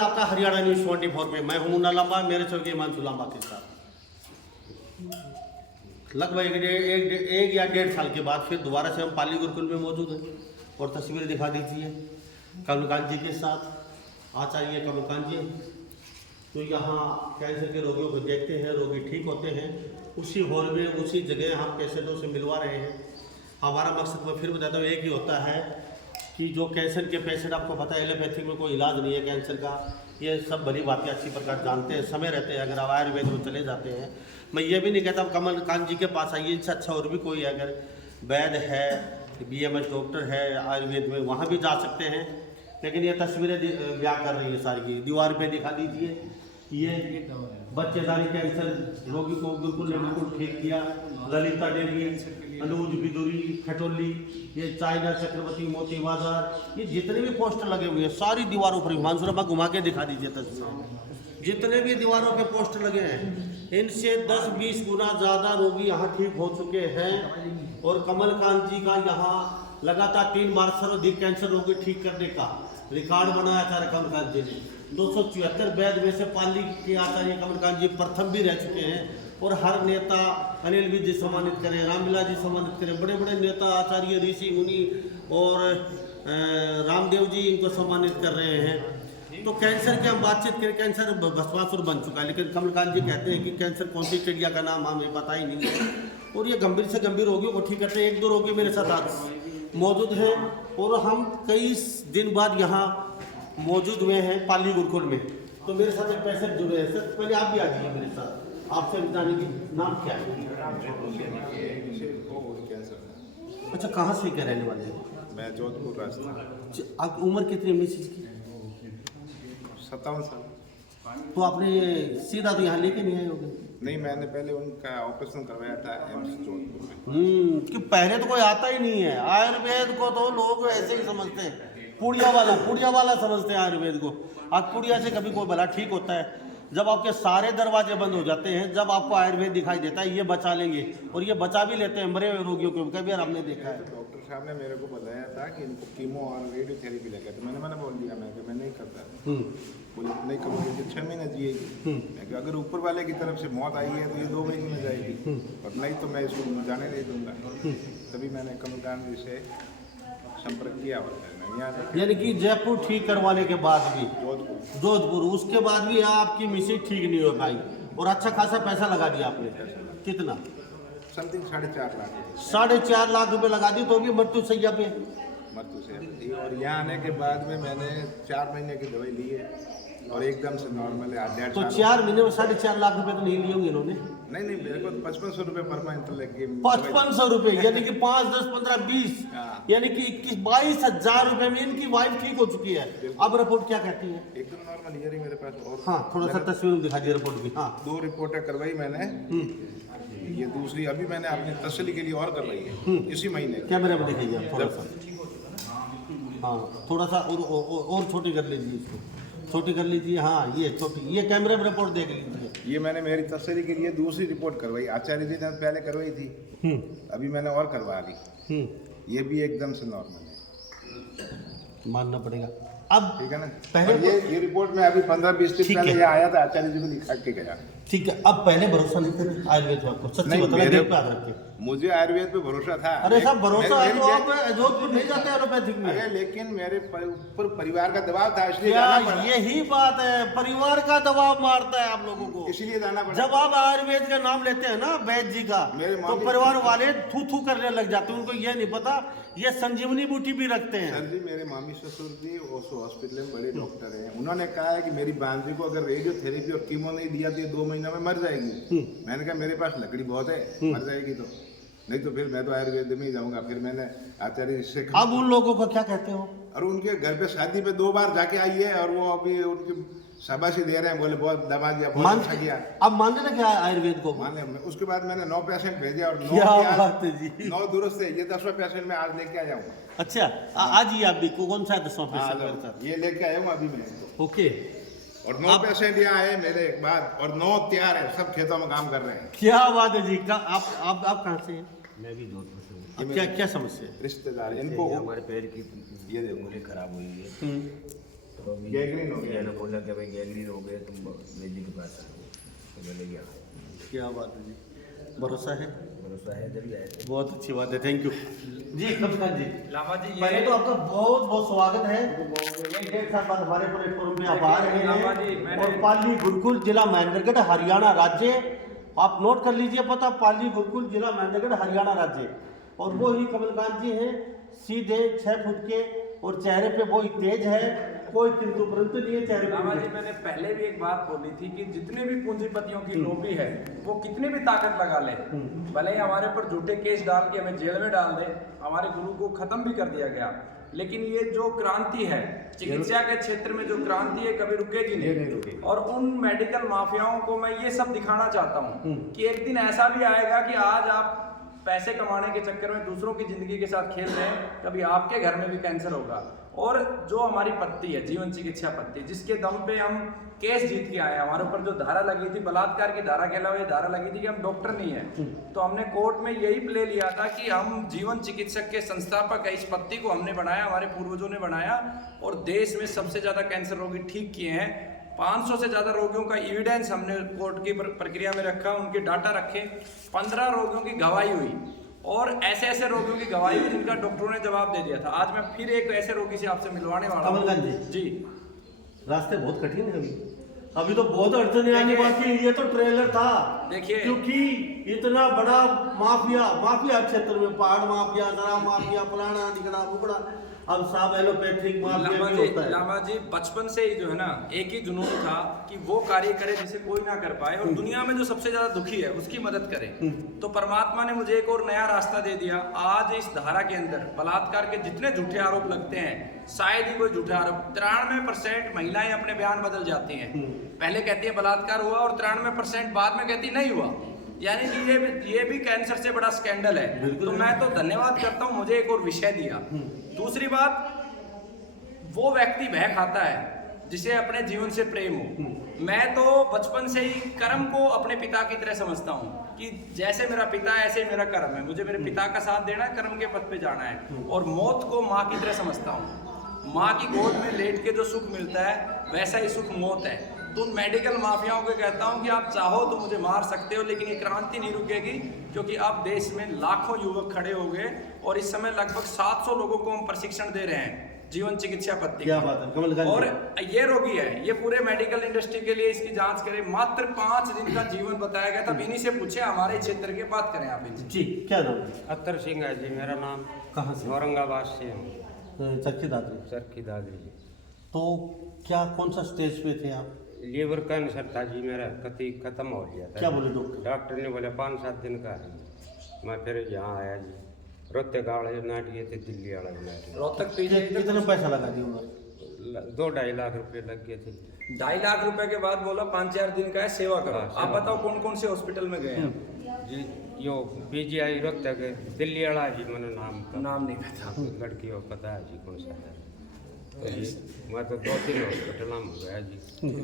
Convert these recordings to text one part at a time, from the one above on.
आपका हरियाणा न्यूज 24 पे मैं हूं मुन्ना लांबा, मेरे चौकी हिमांशु लांबा के साथ लगभग एक या 1.5 साल के बाद फिर दोबारा से हम पाली गुरुकुल में मौजूद हैं और तस्वीरें दिखा दीजिए कमलकांत जी के साथ, आचार्य कमलकांत जी। तो यहाँ कैंसर के रोगियों को देखते हैं, रोगी ठीक होते हैं, उसी हॉल में उसी जगह हम पेशेंटों से मिलवा रहे हैं। हमारा मकसद मैं फिर बताता हूँ एक ही होता है कि जो कैंसर के पेशेंट, आपको पता है एलोपैथिक में कोई इलाज नहीं है कैंसर का, ये सब भली बातें अच्छी प्रकार जानते हैं, समय रहते हैं। अगर आप आयुर्वेद में चले जाते हैं, मैं ये भी नहीं कहता कमलकांत जी के पास आइए, इससे अच्छा और भी कोई अगर वैद्य है, BMS डॉक्टर है आयुर्वेद में, वहाँ भी जा सकते हैं। लेकिन ये तस्वीरें ब्याह कर रही है सारी की, दीवार पे दिखा दीजिए। ये बच्चेदारी कैंसर रोगी को बिल्कुल ने बिल्कुल ठीक किया। ललिता देवी, अनुज बिदुरी, खटोली, ये चाइना चक्रवर्ती, मोती बाजार, ये जितने भी पोस्टर लगे हुए हैं सारी दीवारों पर, हिमांशु रमा घुमा के दिखा दीजिए तस्वीर, जितने भी दीवारों पे पोस्टर लगे हैं इनसे 10-20 गुना ज़्यादा रोगी यहाँ ठीक हो चुके हैं। और कमलकांत जी का यहाँ लगातार 3 बार सर्वाधिक कैंसर रोगी ठीक करने का रिकॉर्ड बनाया आचार्य कमलकांत जी ने। 274 वैद्य में से पाली के आचार्य कमलकांत जी प्रथम भी रह चुके हैं। और हर नेता, अनिल विज जी सम्मानित करें, रामविलास जी सम्मानित करें, बड़े बड़े नेता आचार्य ऋषि मुनि और रामदेव जी इनको सम्मानित कर रहे हैं। तो कैंसर की हम बातचीत करें, कैंसर भस्मासुर बन चुका है, लेकिन कमलकांत जी कहते हैं कि कैंसर कौन सी चिड़िया का नाम हमें पता ही नहीं है। और ये गंभीर से गंभीर रोगियों को ठीक करते हैं। 1-2 रोगी मेरे साथ आज मौजूद हैं और हम कई दिन बाद यहाँ मौजूद हुए हैं पाली गुरुकुल में। तो मेरे साथ एक पेशेंट जुड़े हैं। सर पहले आप भी आ जाइए मेरे साथ, आपसे बताने की नाम क्या है? अच्छा, कहाँ से क्या रहने वाले हैं? मैं जोधपुर राजस्थान। आप उम्र कितनी है मिसेज की? 57 साल। तो आपने सीधा तो यहाँ लेके नहीं आए होगे? नहीं, मैंने पहले उनका ऑपरेशन करवाया था एम्स जोधपुर में। कि पहले तो कोई आता ही नहीं है आयुर्वेद को, तो लोग ऐसे ही समझते हैं, पुड़िया वाला समझते हैं आयुर्वेद को। आज पुड़िया से कभी कोई भला ठीक होता है? जब आपके सारे दरवाजे बंद हो जाते हैं, जब आपको आयुर्वेद दिखाई देता है ये बचा लेंगे, और ये बचा भी लेते हैं मरे हुए रोगियों को, कभी बार हमने देखा है। डॉक्टर साहब ने मेरे को बताया था कि इनको कीमो और रेडियोथेरेपी लगा, तो मैंने बोल दिया मैं नहीं करता। बोले नहीं करोगे तो 6 महीने जिएगी। मैं कहा अगर ऊपर वाले की तरफ से मौत आई है तो ये 2 महीने में जाएगी, और नहीं तो मैं इसको जाने नहीं दूंगा। तभी मैंने कमलकांत जी से संपर्क किया होता है। यानी कि जयपुर ठीक करवाने के बाद भी जोधपुर, उसके बाद भी आपकी मिसेज ठीक नहीं हो पाई, और अच्छा खासा पैसा लगा दिया आपने। कितना? समथिंग 4.5 लाख। 4.5 लाख रुपए लगा दिए, तो भी मृत्यु सैया पे मृत्यु से थी। और यहाँ आने के बाद में मैंने 4 महीने की दवाई ली है और एकदम से नॉर्मल है। 1.5 तो 4 महीने में 4.5 लाख रुपए तो नहीं लिए होंगे इन्होंने? नहीं, मेरे को 5500 रुपये पर मंथ लगे। 5500 रुपये, यानी कि 5, 10, 15, 20, यानी कि 22,000 रुपए में इनकी वाइफ ठीक हो चुकी है। अब रिपोर्ट क्या कहती है? एकदम नॉर्मल ईयर ही मेरे पास। और हाँ, थोड़ा सा तस्वीर दिखा दिया रिपोर्ट भी। हाँ, 2 रिपोर्टें करवाई मैंने, ये दूसरी अभी मैंने अपनी तसल्ली के लिए और करवाई है इसी महीने। कैमरे में दिखाइए थोड़ा सा। हाँ, थोड़ा सा और छोटी कर लीजिए, इसको छोटी कर लीजिए। हाँ, ये छोटी, ये कैमरे में रिपोर्ट देख लीजिए। ये मैंने मेरी तसल्ली के लिए दूसरी रिपोर्ट करवाई। आचार्य जी ने पहले करवाई थी, अभी मैंने और करवा ली। ये भी एकदम से नॉर्मल है, मानना पड़ेगा। अब ठीक है ना? पहले ये रिपोर्ट में अभी 15-20 दिन पहले ये आया था, आचार्य जी को दिखा के गया। ठीक है, अब पहले भरोसा नहीं था आयुर्वेद पर आपको? सच्ची बताना, दिल पे हाथ रख के। मुझे आयुर्वेद पे भरोसा था। अरे साहब, भरोसा है तो आप जोधपुर नहीं जाते एलोपैथिक में? अरे लेकिन मेरे ऊपर परिवार का दबाव था, इसलिए क्या जाना पड़ा। यही बात है, परिवार का दबाव मारता है आप लोगों को, इसलिए जाना पड़ा। जब आप आयुर्वेद का नाम लेते हैं ना वैद्य जी का, तो परिवार वाले थू थू करने लग जाते हैं। उनको ये नहीं पता ये संजीवनी बूटी भी रखते हैं। सर जी, मेरे मामी ससुर जी ओशो हॉस्पिटल में बड़े डॉक्टर हैं। उन्होंने कहा है कि मेरी बांजी को अगर रेडियोथेरेपी और कीमो नहीं दिया तो ये 2 महीने में मर जाएगी। मैंने कहा मेरे पास लकड़ी बहुत है, मर जाएगी तो, नहीं तो फिर मैं तो आयुर्वेद में ही जाऊंगा। फिर मैंने आचार्य से, अब उन लोगों को क्या कहते हो? और उनके घर पे शादी पे 2 बार जाके आई है, और वो अभी उनकी शाबाशी दे रहे हैं, बोले बहुत दबा दिया, बहुत अच्छा किया। अब मानते ना क्या आयुर्वेद को? मान लें। उसके बाद मैंने 9 पेशेंट भेजे, और 9 दुरुस्त है। ये 10वां पेशेंट मैं आज लेके आया हूँ। अच्छा, आज ही आप भी कौन सा 10वां पेशेंट? ये लेके आया हूँ अभी मैं। ओके, और 9 पेशेंट यहाँ आए मेरे बाद, और 9 तैयार है, सब खेतों में काम कर रहे हैं। क्या बात है जी। आप कहाँ से हैं? मैं भी जोधपुर से हूँ। क्या समस्या है? रिश्तेदार इनको हमारे पैर की ये उंगली खराब हुई है, तो तो अभी गैंग्रीन हो गया। मैंने बोला कि भाई गैंग्रीन हो गया, तुम वेदी के पास आओ, तो मैंने गया। क्या बात है जी, भरोसा है, भरोसा है, जब जाए तो। बहुत अच्छी बात है, थैंक यू जी। कप्तान जी, लामा जी पहले तो आपका बहुत बहुत स्वागत है। 1.5 साल बाद हमारे प्लेटफॉर्म पे आप आ रहे लामा जी, हैं मैंने- और पाली गुरुकुल जिला महेंद्रगढ़ हरियाणा राज्य, आप नोट कर लीजिए पता, पाली गुरुकुल जिला महेंद्रगढ़ हरियाणा राज्य। और वो ही कमलकांत जी हैं, सीधे 6 फुट के और चेहरे पे वो ही तेज है, कोई किंतु परंतु नहीं है चेहरे लामा जी, पे। मैंने पहले भी एक बात बोली थी कि जितने भी पूंजीपतियों की लॉबी है वो कितनी भी ताकत लगा ले, भले ही हमारे ऊपर झूठे केस डाल के हमें जेल में डाल दे, हमारे गुरु को खत्म भी कर दिया गया, लेकिन ये जो क्रांति है चिकित्सा के क्षेत्र में, जो क्रांति है कभी रुकेगी नहीं। और उन मेडिकल माफियाओं को मैं ये सब दिखाना चाहता हूँ कि एक दिन ऐसा भी आएगा कि आज आप पैसे कमाने के चक्कर में दूसरों की जिंदगी के साथ खेल रहे हैं, कभी आपके घर में भी कैंसर होगा। और जो हमारी पत्ती है, जीवन चिकित्सा पत्ती, जिसके दम पे हम केस जीत के आए, हमारे ऊपर जो धारा लगी थी बलात्कार की धारा के अलावा ये धारा लगी थी कि हम डॉक्टर नहीं है, तो हमने कोर्ट में यही प्ले लिया था कि हम जीवन चिकित्सक के संस्थापक है, इस पत्ती को हमने बनाया, हमारे पूर्वजों ने बनाया और देश में सबसे ज्यादा कैंसर रोगी ठीक किए हैं। 500 से ज़्यादा रोगियों का एविडेंस हमने कोर्ट की प्रक्रिया में रखा, उनके डाटा रखे, 15 रोगियों की गवाही हुई और ऐसे ऐसे रोगियों की गवाही हुई जिनका डॉक्टरों ने जवाब दे दिया था। आज मैं फिर एक ऐसे रोगी से आपसे मिलवाने वाला हूं। कमलकांत जी, जी, रास्ते बहुत कठिन है अभी तो बहुत अड़चने आने बाकी है। ये तो ट्रेलर था, देखिए, क्योंकि इतना बड़ा माफिया क्षेत्र में, पहाड़ माफिया, शराब माफिया, फलाना निकड़ा बुकड़ा, अब साहब एलोपैथिक माफिया लामा भी जी, होता है। लामा जी, बचपन से ही जो है ना एक ही जुनून था कि वो कार्य करे जिसे कोई ना कर पाए और दुनिया में जो सबसे ज्यादा दुखी है उसकी मदद करे। तो परमात्मा ने मुझे एक और नया रास्ता दे दिया। आज इस धारा के अंदर बलात्कार के जितने झूठे आरोप लगते हैं, शायद ही कोई झूठा आरोप, 93% महिलाएं अपने बयान बदल जाती हैं। पहले कहती है बलात्कार हुआ और 93% बाद में कहती नहीं हुआ, यानी कि ये भी कैंसर से बड़ा स्कैंडल है। तो मैं तो धन्यवाद करता हूँ, मुझे एक और विषय दिया। दूसरी बात, वो व्यक्ति भय खाता है जिसे अपने जीवन से प्रेम हो। मैं तो बचपन से ही कर्म को अपने पिता की तरह समझता हूँ कि जैसे मेरा पिता है ऐसे ही मेरा कर्म है, मुझे मेरे पिता का साथ देना है, कर्म के पथ पे जाना है। और मौत को माँ की तरह समझता हूँ, माँ की गोद में लेट के जो सुख मिलता है वैसा ही सुख मौत है। तो उन मेडिकल माफियाओं को कहता हूं कि आप चाहो तो मुझे मार सकते हो, लेकिन ये क्रांति नहीं रुकेगी, क्योंकि अब देश में लाखों युवक खड़े हो गए और इस समय लगभग 700 लोगों को हम प्रशिक्षण दे रहे हैं जीवन चिकित्सा पत्ती। क्या बात है कमलकांत जी। और ये रोगी है, ये पूरे मेडिकल इंडस्ट्री के लिए इसकी जांच करें। मात्र 5 दिन का जीवन बताया गया था। इन्हीं से पूछे, हमारे क्षेत्र की बात करें आप इनसे। जी, क्या नाम है? अत्तर सिंह है जी मेरा नाम। कहाँ से? औरंगाबाद से हूँ, चक्की दादरी। सर की दादरी जी। तो क्या कौन सा स्टेज पे थे आप? लीवर कैंसर था जी मेरा, कति खत्म हो गया था। क्या बोले डॉक्टर? डॉक्टर ने बोला 5-7 दिन का है। मैं फिर यहाँ आया जी, रोहतक वाले नाट गए थे, दिल्ली वाला नाट। रोहतक पीछे कितना पैसा लगा दिया उन्होंने? 2-2.5 लाख रुपए लग गए थे। 2.5 लाख रुपए के बाद बोला 5-4 दिन का है, सेवा करो। हाँ, आप बताओ कौन कौन से हॉस्पिटल में गए हैं? जी यो PGI रोहतक, दिल्ली वाला जी, मैंने नाम का नाम नहीं पता। लड़की को पता है जी कौन सा है। तो जी मैं तो 2-3 हॉस्पिटल में गया जी,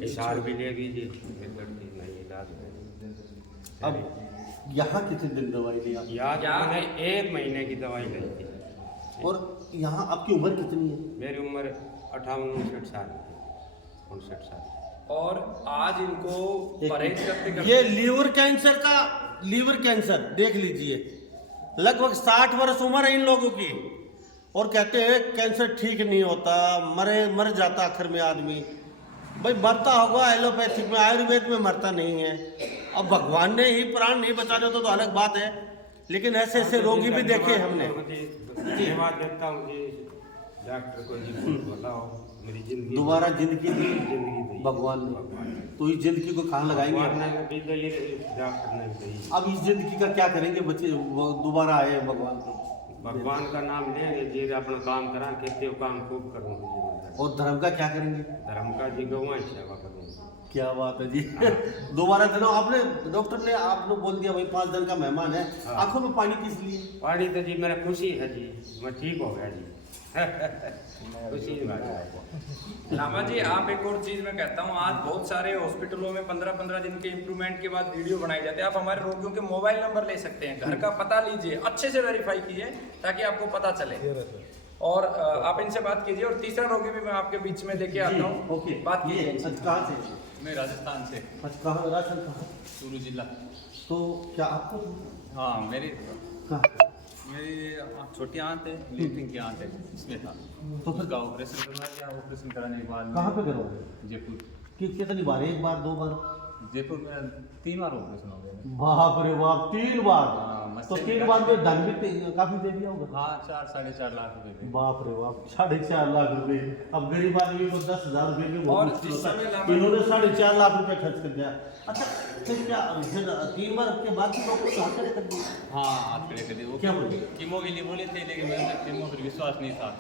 इशार भी ले गई जी, लड़की नहीं इलाज है। अब यहाँ कितने दिन दवाई ली आप? याद मैंने 1 महीने की दवाई ली थी। और यहाँ आपकी उम्र कितनी है? मेरी उम्र 58-59 साल की, 59 साल। और आज इनको परहेज करते ये लीवर कैंसर देख लीजिए, लगभग 60 वर्ष उम्र है इन लोगों की, और कहते हैं कैंसर ठीक नहीं होता, मर जाता आखिर में आदमी। भाई मरता होगा एलोपैथिक में, आयुर्वेद में मरता नहीं है। अब भगवान ने ही प्राण नहीं बचाने तो अलग बात है, लेकिन ऐसे ऐसे रोगी भी देखे हमने। धन्यवाद देता हूँ जी डॉक्टर को जी, बोला हो मेरी जिंदगी दोबारा जिंदगी दी दी भगवान ने, तो इस जिंदगी को कहाँ लगाएंगे? डॉक्टर ने दी। अब इस जिंदगी का क्या करेंगे? बच्चे वो दोबारा आए भगवान को, भगवान का नाम लेंगे जी, अपना काम करा कहते हो, काम खूब करूँगा। और धर्म का क्या करेंगे? धर्म का जी गौवा सेवा करूँगा। क्या बात है जी। दोबारा देना आपने, डॉक्टर ने आपने बोल दिया भाई 5 दिन का मेहमान है। हाँ। आंखों में पानी किस लिए? पानी तो जी मेरा खुशी है जी, मैं ठीक हो गया जी। खुशी की बात है। लामा जी, आप एक और चीज मैं कहता हूँ, आज बहुत सारे हॉस्पिटलों में 15-15 दिन के इम्प्रूवमेंट के बाद वीडियो बनाए जाते हैं। आप हमारे रोगियों के मोबाइल नंबर ले सकते हैं, घर का पता लीजिए, अच्छे से वेरीफाई कीजिए ताकि आपको पता चले। और आप इनसे बात कीजिए। और तीसरा रोगी भी मैं आपके बीच में लेके आता हूँ। ओके, बात ये कीजिए। अच्छा कहाँ से? मैं राजस्थान से, अच्छा कहाँ, राजस्थान कहाँ? चूरू जिला। तो क्या आपको हाँ, मेरी कहाँ? छोटी आंत है, लीटिंग की आंत है, इसमें था। तो फिर उसका ऑपरेशन करवा दिया। ऑपरेशन कराने के बाद कहाँ पे करवाए? जयपुर। कितनी बार, एक बार, दो बार? जयपुर में 3 बार ऑपरेशन हो गया। बाप रे बाप, 3 बार? हाँ, तो मस्से 3 बार में धन भी काफी दे दिया होगा। हाँ, 4-4.5 लाख रुपए थे। बाप रे बाप, 4.5 लाख रुपए। अब गरीब आदमी को 10,000 रुपए की बहुत और मुश्किल इस होता समय है। लामा- इन्होंने 4.5 लाख रुपए खर्च कर दिया। अच्छा, फिर क्या, फिर 3 बार के बाद भी डॉक्टर हाथ खड़े कर दिए? हाँ, हाथ खड़े कर दिए। वो क्या बोले? कीमो के लिए बोले थे, लेकिन मेरे कीमो पर विश्वास नहीं था।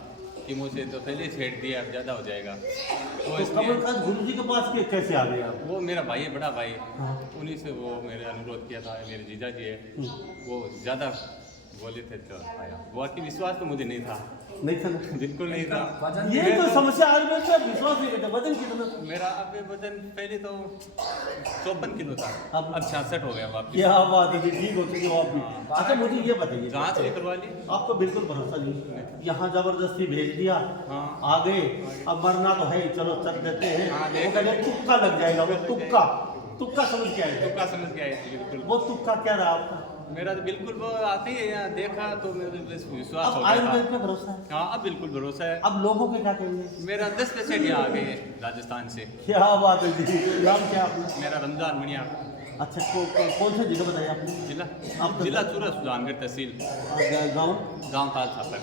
कीमो से तो पहले छेड़ दिया, अब ज़्यादा हो जाएगा। तो तो इसलिए कमलकांत गुरु जी के पास के कैसे आ गए आप? वो मेरा भाई है, बड़ा भाई। हाँ। उन्हीं से वो मेरे अनुरोध किया था। मेरे जीजा जी है, वो ज़्यादा बोले थे तो आया। बाकी विश्वास तो मुझे नहीं था, नहीं था ना? बिल्कुल नहीं था। वजन ये तो समस्या आज में से विश्वास नहीं करता। वजन कितना? मेरा अब वजन पहले तो 54 किलो था, अब? अब 66 हो गया वापस। क्या बात है जी, ठीक हो चुकी हो आप भी। अच्छा मुझे ये बताइए, जांच भी करवा ली। आपको बिल्कुल भरोसा नहीं, यहाँ जबरदस्ती भेज दिया, हाँ। आ गए, अब मरना तो है ही, चलो चल देते हैं। हाँ, वो कहते तुक्का लग जाएगा, वो तुक्का, तुक्का समझ के आएगा। तुक्का समझ के आए थे बिल्कुल। वो तुक्का क्या रहा आपका? मेरा तो बिल्कुल वो आते ही है, यहाँ देखा तो मेरे बस विश्वास अब हो गया आयुर्वेद था। पे भरोसा है? हाँ, अब बिल्कुल भरोसा है। अब लोगों के क्या कहेंगे? मेरा 10 पेशेंट यहाँ आ गए हैं राजस्थान से। क्या बात है जी, नाम क्या आपने? मेरा रमजान मणिया। अच्छा कौन से जिले बताइए आपने? जिला आपका जिला सूरत सुजानगढ़ तहसील, गाँव? गाँव ताल छापर,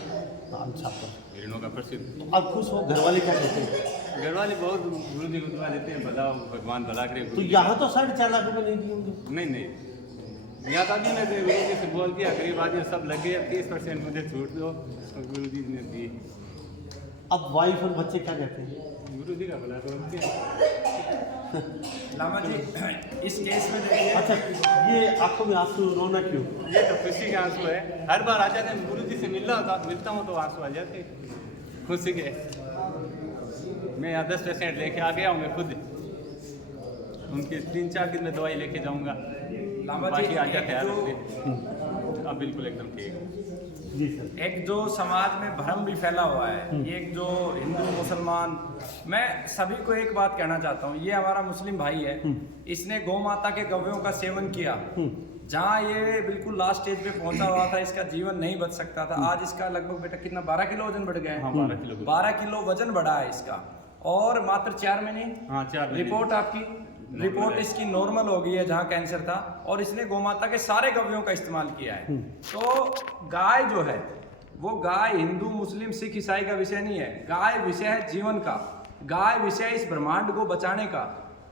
अच्छा, हिरणों का प्रसिद्ध। अब खुश हो, घर वाले क्या कहते हैं? घर वाले बहुत गुरु जी को दुआ देते हैं, भला भगवान भला करे। तो यहाँ तो 4.5 लाख रुपए नहीं दिए होंगे? नहीं नहीं, यहाँ तो अभी मैंने गुरु जी से बोल दिया, गरीब आदमी सब लगे, अब 30% मुझे छूट दो, तो गुरु जी ने दी। अब वाइफ और बच्चे क्या कहते हैं? गुरु जी का भला तो उनके। लामा जी, इस केस में देखिए। अच्छा, ये आंखों में आंसू, रोना क्यों? ये तो खुशी के आंसू है। हर बार आ जाते हैं, गुरु जी से मिलता हूँ तो आंसू आ जाते हैं खुशी के। मैं यहाँ 10 पेशेंट लेके आ गया हूँ, मैं खुद उनके 3-4 दिन में दवाई लेके जाऊँगा, लामा जी, बाकी आ जाते हैं जो- अब बिल्कुल एकदम ठीक है। जी सर। एक जो समाज में भ्रम भी फैला हुआ है, ये एक जो हिंदू मुसलमान, मैं सभी को एक बात कहना चाहता हूँ, ये हमारा मुस्लिम भाई है, इसने गौ माता के गव्यों का सेवन किया, जहाँ ये बिल्कुल लास्ट स्टेज पे पहुंचा हुआ था, इसका जीवन नहीं बच सकता था। आज इसका लगभग बेटा कितना 12 किलो वजन बढ़ गया है। हाँ, 12 किलो। 12 किलो वजन बढ़ा है इसका, और मात्र 4 महीने। हाँ, 4 महीने। रिपोर्ट आपकी, रिपोर्ट इसकी नॉर्मल हो गई है जहाँ कैंसर था, और इसने गोमाता के सारे गव्यों का इस्तेमाल किया है। तो गाय जो है, वो गाय हिंदू मुस्लिम सिख ईसाई का विषय नहीं है, गाय विषय है जीवन का, गाय विषय इस ब्रह्मांड को बचाने का।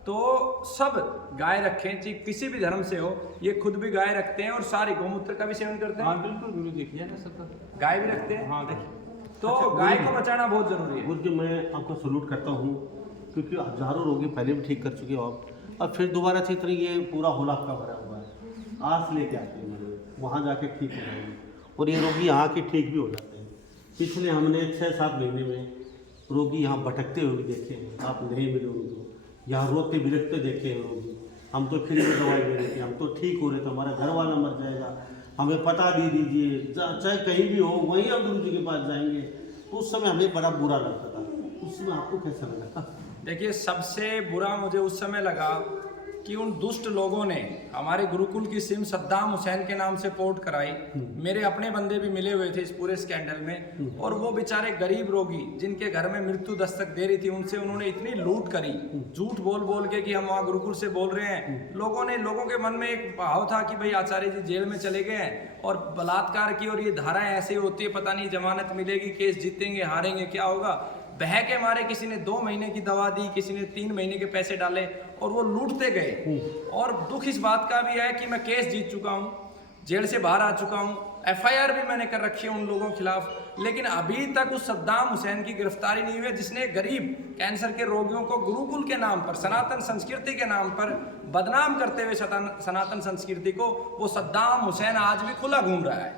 तो सब गाय रखें, चाहे किसी भी धर्म से हो, ये खुद भी गाय रखते हैं और सारे गौमूत्र का भी सेवन करते हैं। हाँ बिल्कुल, गुरु जी किया ना सबका। गाय भी रखते हैं। हाँ, तो गाय को बचाना बहुत जरूरी है। गुरु जी मैं आपको सलूट करता हूँ, क्योंकि हजारों रोगी पहले भी ठीक कर चुके हो आप, अब फिर दोबारा अच्छी तरह ये पूरा होला आपका भरा हुआ है, आस लेके आते हैं मेरे, वहाँ जाके ठीक हो जाएंगे, और ये रोगी यहाँ के ठीक भी हो जाते हैं। पिछले हमने 6-7 महीने में रोगी यहाँ भटकते हुए भी देखे हैं, आप नहीं मिले उनको, यहाँ रोते बिलखते देखे हैं रोगी। हम तो फ्री में दवाई दे रहे थे, हम तो ठीक हो रहे थे, हमारा घर वाला मर जाएगा, हमें पता भी दीजिए, चाहे कहीं भी हो वहीं हम गुरु जी के पास जाएंगे। तो उस समय हमें बड़ा बुरा लगता था, उस समय आपको कैसा लगा? देखिए, सबसे बुरा मुझे उस समय लगा कि उन दुष्ट लोगों ने हमारे गुरुकुल की सिम सद्दाम हुसैन के नाम से पोर्ट कराई। मेरे अपने बंदे भी मिले हुए थे इस पूरे स्कैंडल में, और वो बेचारे गरीब रोगी जिनके घर में मृत्यु दस्तक दे रही थी, उनसे उन्होंने इतनी लूट करी, झूठ बोल बोल के कि हम वहाँ गुरुकुल से बोल रहे हैं। लोगों के मन में एक भाव था कि भाई आचार्य जी जेल में चले गए हैं और बलात्कार की, और ये धाराएं ऐसे होती है, पता नहीं जमानत मिलेगी, केस जीतेंगे हारेंगे, क्या होगा। बह के मारे किसी ने 2 महीने की दवा दी, किसी ने 3 महीने के पैसे डाले, और वो लूटते गए। और दुख इस बात का भी है कि मैं केस जीत चुका हूँ, जेल से बाहर आ चुका हूँ, FIR भी मैंने कर रखी है उन लोगों के खिलाफ, लेकिन अभी तक उस सद्दाम हुसैन की गिरफ्तारी नहीं हुई है, जिसने गरीब कैंसर के रोगियों को गुरुकुल के नाम पर, सनातन संस्कृति के नाम पर बदनाम करते हुए सनातन संस्कृति को, वो सद्दाम हुसैन आज भी खुला घूम रहा है।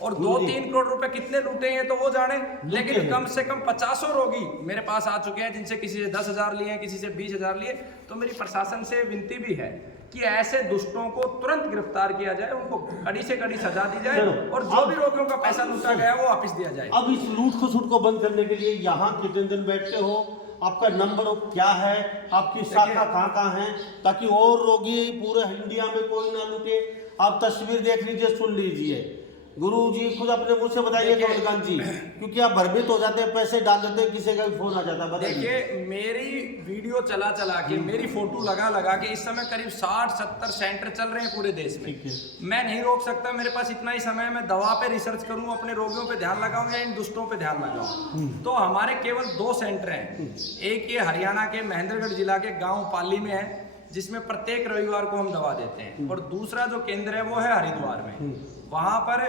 और 2-3 करोड़ रुपए कितने लूटे हैं तो वो जाने, लेकिन हैं। कम से कम 50 रोगी मेरे पास आ चुके हैं जिनसे किसी से 10,000 लिए हैं, किसी से 20,000 लिए। तो मेरी प्रशासन से विनती भी है कि ऐसे दुष्टों को तुरंत गिरफ्तार किया जाए, उनको कड़ी से कड़ी सजा दी जाए चलो, और जो भी रोगियों का पैसा लूटा गया है वो वापस दिया जाए। अब इस लूट खसुट को बंद करने के लिए यहाँ कितने दिन बैठते हो, आपका नंबर क्या है, आपकी शाखा कहाँ कहाँ है, ताकि और रोगी पूरे इंडिया में कोई ना लूटे। आप तस्वीर देख लीजिए, सुन लीजिए, गुरु जी खुद अपने मुंह से बताइए कमलकांत जी, क्योंकि आप भ्रमित हो जाते हैं, पैसे डाल देते हैं, किसी का भी फोन आ जाता है। बताइए। देखिए, मेरी वीडियो चला के मेरी फोटो लगा के इस समय करीब 60-70 सेंटर चल रहे हैं पूरे देश में। ठीक है। मैं नहीं रोक सकता, मेरे पास इतना ही समय है, मैं दवा पे रिसर्च करूं, अपने रोगियों पे ध्यान लगाऊं या इन दुष्टों पे ध्यान लगाऊं। तो हमारे केवल 2 सेंटर हैं। एक ये हरियाणा के महेंद्रगढ़ जिला के गाँव पाली में है, जिसमें प्रत्येक रविवार को हम दवा देते हैं, और दूसरा जो केंद्र है वो है हरिद्वार में। वहां पर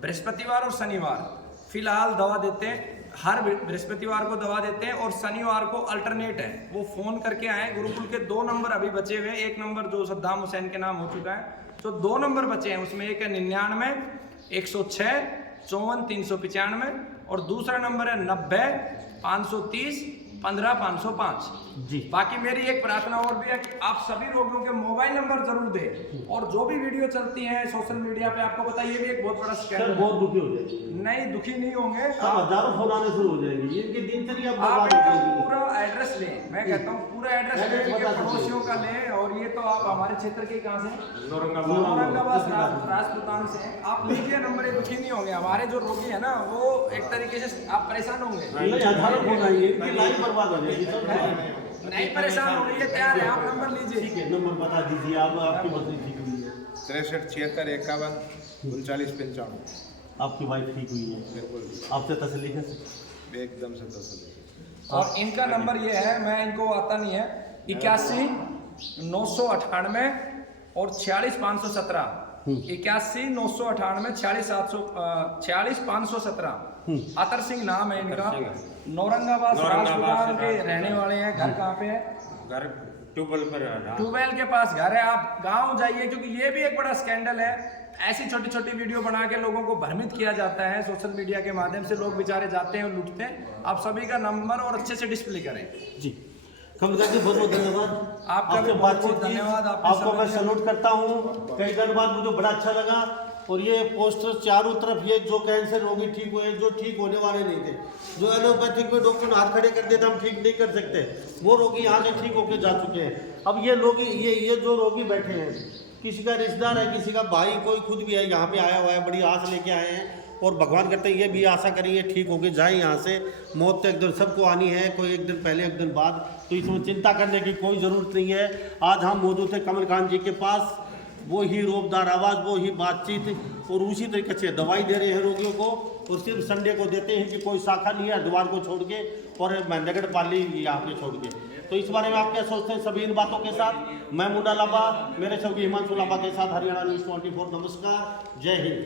बृहस्पतिवार और शनिवार फिलहाल दवा देते हैं, हर बृहस्पतिवार को दवा देते हैं और शनिवार को अल्टरनेट है, वो फोन करके आए। गुरुकुल के 2 नंबर अभी बचे हुए हैं, एक नंबर जो सद्दाम हुसैन के नाम हो चुका है, तो 2 नंबर बचे हैं, उसमें एक है 99 106 54 395 और दूसरा नंबर है 90 530 15 505 जी। बाकी मेरी एक प्रार्थना और भी है कि आप सभी रोगियों के मोबाइल नंबर जरूर दें, और जो भी वीडियो चलती है सोशल मीडिया पे, आपको पता है ये भी एक बहुत बड़ा स्कैम सर है। बहुत दुखी हो जाएंगे, नहीं, दुखी नहीं होंगे सब हजारों फोन आने शुरू हो जाएंगे, ये इनकी दिनचर्या आप बर्बाद हो इनका जाएगी। पूरा एड्रेस लें, मैं कहता हूँ पूरा एड्रेस लें, एड्रेस इनके बता दीजिए। पड़ोसियों का लें। और ये तो आप हमारे क्षेत्र के कहाँ से हैं? औरंगाबाद। राजपुतान से हैं। आप लीजिए नंबर, ये दुखी नहीं होंगे। हमारे जो रोगी है ना, वो एक तरीके से आप परेशान होंगे, नहीं, हजारों फोन आएंगे, इनकी लाइफ बर्बाद हो जाएगी। सब नहीं परेशान होंगे, ये तैयार है, आप नंबर लीजिए। ठीक है, नंबर बता दीजिए आप, आपकी बकरी ठीक हुई है, 63 76 51 39 95। आपकी वाइफ ठीक हुई है, बिल्कुल आपसे तसल्ली है सर? एकदम से तसल्ली। और इनका नंबर ये है, मैं इनको आता नहीं है, 81 998 और 46 517 81 998 46 517। अतर सिंह नाम है इनका, औरंगाबाद राजपुतान के रहने वाले हैं। घर कहाँ पे है? घर ट्यूबवेल पर है। ट्यूबवेल के पास घर है। आप गांव जाइए, क्योंकि ये भी एक बड़ा स्कैंडल है। ऐसी छोटी छोटी वीडियो बना के लोगों को भ्रमित किया जाता है सोशल मीडिया के माध्यम से, लोग बेचारे जाते हैं और लूटते हैं। आप सभी का नंबर और अच्छे से डिस्प्ले करें। जी, कमलकांत जी बहुत बहुत धन्यवाद, आपका भी आपसे बहुत बातचीत बहुत की। धन्यवाद। आपने आपको समय मैं दिया। सैल्यूट करता हूँ, कई दिन बाद मुझे बड़ा अच्छा लगा। और ये पोस्टर चारों तरफ, ये जो कैंसर रोगी ठीक हुए, जो ठीक होने वाले नहीं थे, जो एलोपैथिक में डॉक्टर हाथ खड़े कर देते हम ठीक नहीं कर सकते, वो रोगी यहाँ से ठीक होकर जा चुके हैं। अब ये लोग, ये जो रोगी बैठे हैं, किसी का रिश्तेदार है, किसी का भाई, कोई खुद भी है, यहाँ पे आया हुआ है, बड़ी आस लेके आए हैं। और भगवान करते हैं ये भी आशा करेंगे ठीक होके जाए यहाँ से। मौत तो एक दिन सबको आनी है, कोई एक दिन पहले एक दिन बाद, तो इसमें चिंता करने की कोई ज़रूरत नहीं है। आज हम मौजूद थे कमलकांत जी के पास, वो ही रोबदार आवाज़, वो ही बातचीत, और उसी तरीके से दवाई दे रहे हैं रोगियों को। और सिर्फ संडे को देते हैं कि कोई शाखा नहीं है हरिद्वार को छोड़ के, और महेंद्रगढ़ पाली यहाँ पे छोड़ के। तो इस बारे में आप क्या सोचते हैं? सभी इन बातों के साथ मैं मुंडा लांबा, मेरे सबकी हिमांशु लांबा के साथ, हरियाणा न्यूज़ 24। नमस्कार, जय हिंद।